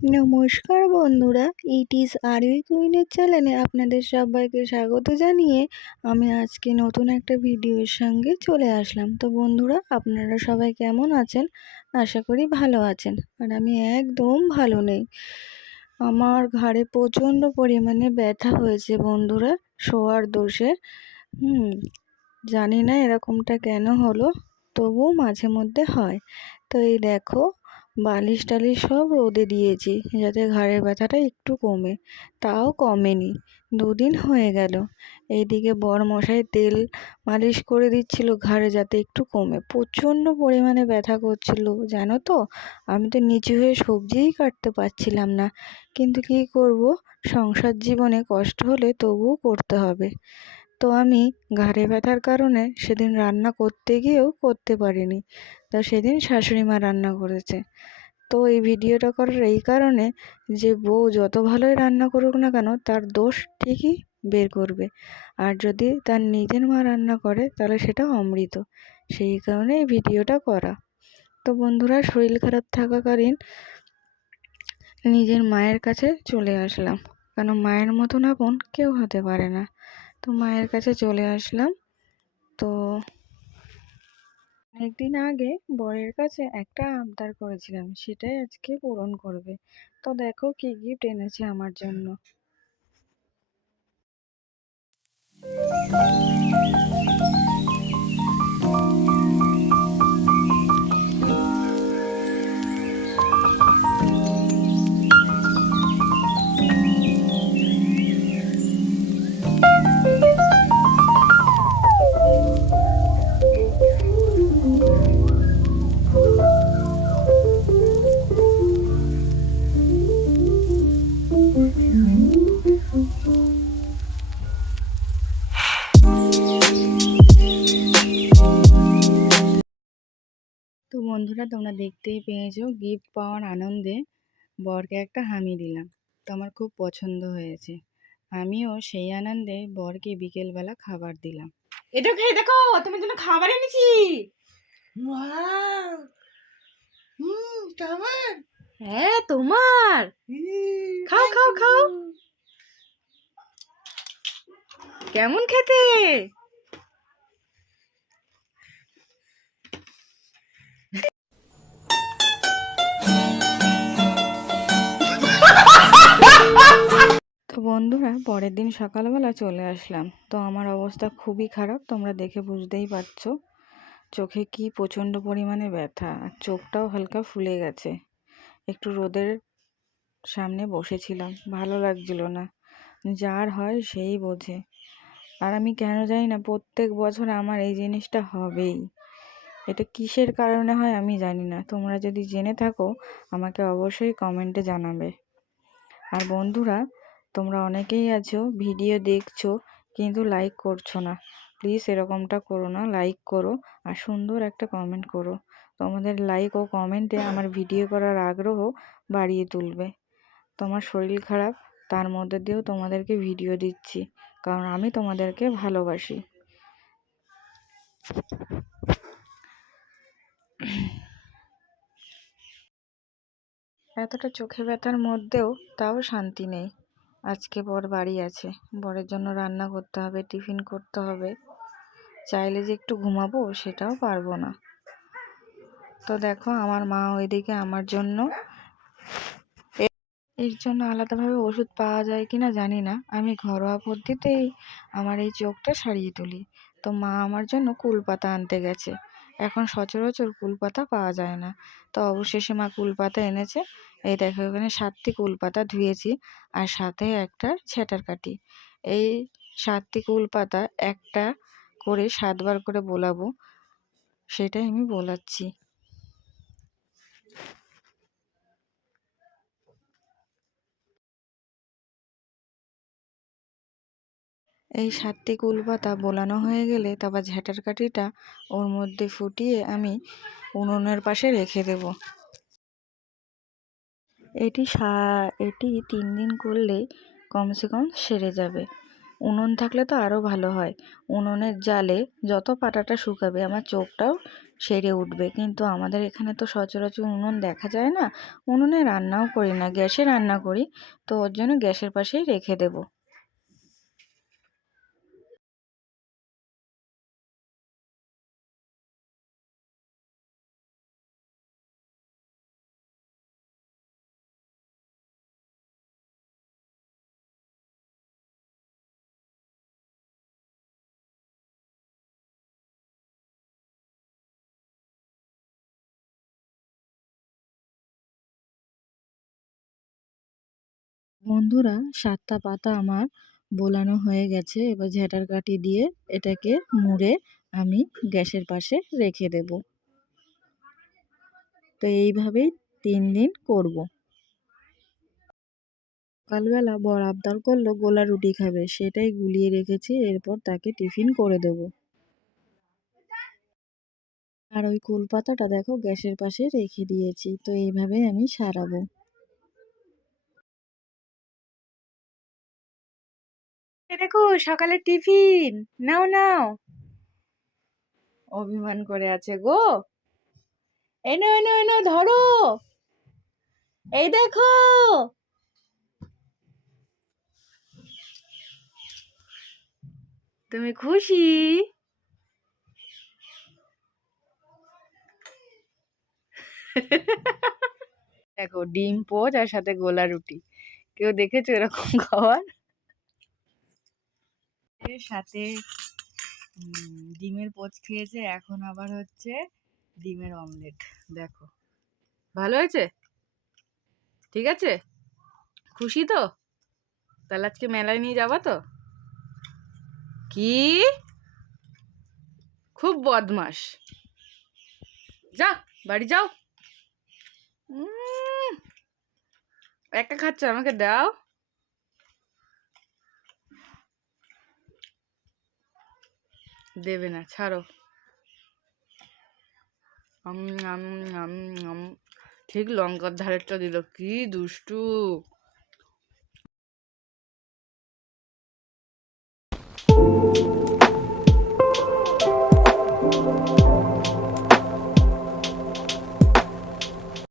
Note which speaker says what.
Speaker 1: নমস্কার বন্ধুরা it is আরবি কুইনের চ্যানেলে আপনাদের সবাইকে স্বাগত জানিয়ে আমি আজকে নতুন একটা ভিডিওর সঙ্গে চলে আসলাম। তো বন্ধুরা, আপনারা সবাই কেমন আছেন? আশা করি ভালো আছেন। আর আমি একদম ভালো নেই। আমার ঘাড়ে প্রচণ্ড পরিমাণে ব্যথা হয়েছে বন্ধুরা, শোয়ার দোষে হুম, জানি না এরকমটা কেন হলো, তবুও মাঝে মধ্যে হয়। তো এই দেখো বালিশ টালিশ সব রোদে দিয়েছি, যাতে ঘাড়ের ব্যথাটা একটু কমে। তাও কমেনি, দুদিন হয়ে গেল। এইদিকে বর মশাই তেল মালিশ করে দিচ্ছিল ঘাড়ে যাতে একটু কমে। প্রচণ্ড পরিমাণে ব্যথা করছিল, জানো তো? আমি তো নিচু হয়ে সবজিই কাটতে পারছিলাম না। কিন্তু কী করব? সংসার জীবনে কষ্ট হলে তবুও করতে হবে। তো আমি ঘাড়ে ব্যথার কারণে সেদিন রান্না করতে গিয়েও করতে পারিনি। তো সেদিন শাশুড়ি মা রান্না করেছে। তো এই ভিডিওটা করার এই কারণে যে বউ যত ভালোই রান্না করুক না কেন, তার দোষ ঠিকই বের করবে। আর যদি তার নিজের মা রান্না করে, তাহলে সেটা অমৃত। সেই কারণে এই ভিডিওটা করা। তো বন্ধুরা, শরীর খারাপ থাকাকালীন নিজের মায়ের কাছে চলে আসলাম। কেন মায়ের মতন আপন কেউ হতে পারে না। তো মায়ের কাছে চলে আসলাম। তো একদিন আগে বরের কাছে একটা আবদার করেছিলাম, সেটাই আজকে পূরণ করবে। তো দেখো কি গিফট এনেছে আমার জন্য। বন্ধুরা তোমরা দেখতেই পেয়েছ গিফট পাওয়ার আনন্দে বরকে একটা হামি দিলাম। তো আমার খুব পছন্দ হয়েছে। আমিও সেই আনন্দে বরকে বিকেলবেলা খাবার দিলাম।
Speaker 2: এটা খেয়ে দেখো তোমার জন্য খাবার এনেছি। হ্যাঁ তোমার। খাও খাও খাও। কেমন খেতে?
Speaker 1: বন্ধুরা, পরের দিন সকালবেলা চলে আসলাম। তো আমার অবস্থা খুবই খারাপ, তোমরা দেখে বুঝতেই পারছ। চোখে কি প্রচণ্ড পরিমাণে ব্যথা, আর চোখটাও হালকা ফুলে গেছে। একটু রোদের সামনে বসেছিলাম, ভালো লাগছিল না। যার হয় সেই বোঝে। আর আমি কেন জানি না, প্রত্যেক বছর আমার এই জিনিসটা হবেই। এটা কিসের কারণে হয় আমি জানি না। তোমরা যদি জেনে থাকো, আমাকে অবশ্যই কমেন্টে জানাবে। আর বন্ধুরা তোমরা অনেকেই আছো, ভিডিও দেখছ, কিন্তু লাইক করছ না। প্লিজ এরকমটা করো না লাইক করো আর সুন্দর একটা কমেন্ট করো। তোমাদের লাইক ও কমেন্টে আমার ভিডিও করার আগ্রহ বাড়িয়ে তুলবে। তোমার শরীর খারাপ, তার মধ্যে দিয়েও তোমাদেরকে ভিডিও দিচ্ছি, কারণ আমি তোমাদেরকে ভালোবাসি। এতটা চোখে ব্যথার মধ্যেও তাও শান্তি নেই। আজকে বর বাড়ি আছে। বরের জন্য রান্না করতে হবে, টিফিন করতে হবে। চাইলে যে একটু ঘুমাবো সেটাও পারব না। তো দেখো, আমার মা ওইদিকে আমার জন্য এর জন্য আলাদাভাবে ওষুধ পাওয়া যায় কি না জানি না। আমি ঘরোয়া পদ্ধতিতেই আমার এই চোখটা সারিয়ে তুলি। তো মা আমার জন্য কুলপাতা আনতে গেছে। এখন সচরাচর কুলপাতা পাওয়া যায় না। তো অবশেষে মা কুলপাতা এনেছে। এই দেখো, এখানে সাতটি কুলপাতা ধুয়েছি আর সাথে একটা ছ্যাটার কাটি এই সাতটি কুলপাতা একটা করে সাতবার করে বোলাবো, সেটাই আমি বোলাচ্ছি। এই সাতটি কুল পাতা বোলানো হয়ে গেলে তারপর ঝ্যাঁটার কাঠিটা ওর মধ্যে ফুটিয়ে আমি উনুনের পাশে রেখে দেব। এটি সা, এটি তিন দিন করলেই কমসে কম সেরে যাবে। উনুন থাকলে তো আরও ভালো হয়। উনুনের জালে যত পাটাটা শুকাবে আমার চোখটাও সেরে উঠবে। কিন্তু আমাদের এখানে তো সচরাচর উনুন দেখা যায় না। উনুনে রান্নাও করি না, গ্যাসে রান্না করি। তো ওর জন্য গ্যাসের পাশেই রেখে দেবো। বন্ধুরা, সাতটা পাতা আমার বোলানো হয়ে গেছে। এবার ঝেঁটার কাঠি দিয়ে এটাকে মুড়ে আমি গ্যাসের পাশে রেখে দেব। তো এইভাবেই তিন দিন করব। সকালবেলা বর আবদার করল, গোলা রুটি খাবে। সেটাই গুলিয়ে রেখেছি, এরপর তাকে টিফিন করে দেব। আর ওই কুল পাতাটা দেখো, গ্যাসের পাশে রেখে দিয়েছি। তো এইভাবে আমি সারাবো।
Speaker 2: দেখো, সকালের টিফিন। নাও নাও। অভিমান করে আছে গো। নাও, এই নাও, ধরো। এই দেখো। তুমি খুশি? দেখো, ডিম পোচ আর সাথে গোলা রুটি। কেউ দেখেছ এরকম খাবার? এর সাথে ডিমের পোচ খেয়েছে, এখন আবার হচ্ছে ডিমের অমলেট। দেখো। ভালো হয়েছে? ঠিক আছে? খুশি তো? তাহলে আজকে মেলায় নিয়ে যাবা তো? কি? খুব বদমাস যা, বাড়ি যাও। একা খাচ্ছ? আমাকে দাও। দেবে না ছাড়ো। ঠিক লঙ্কার ধারেরটা দিল। কি দুষ্টু।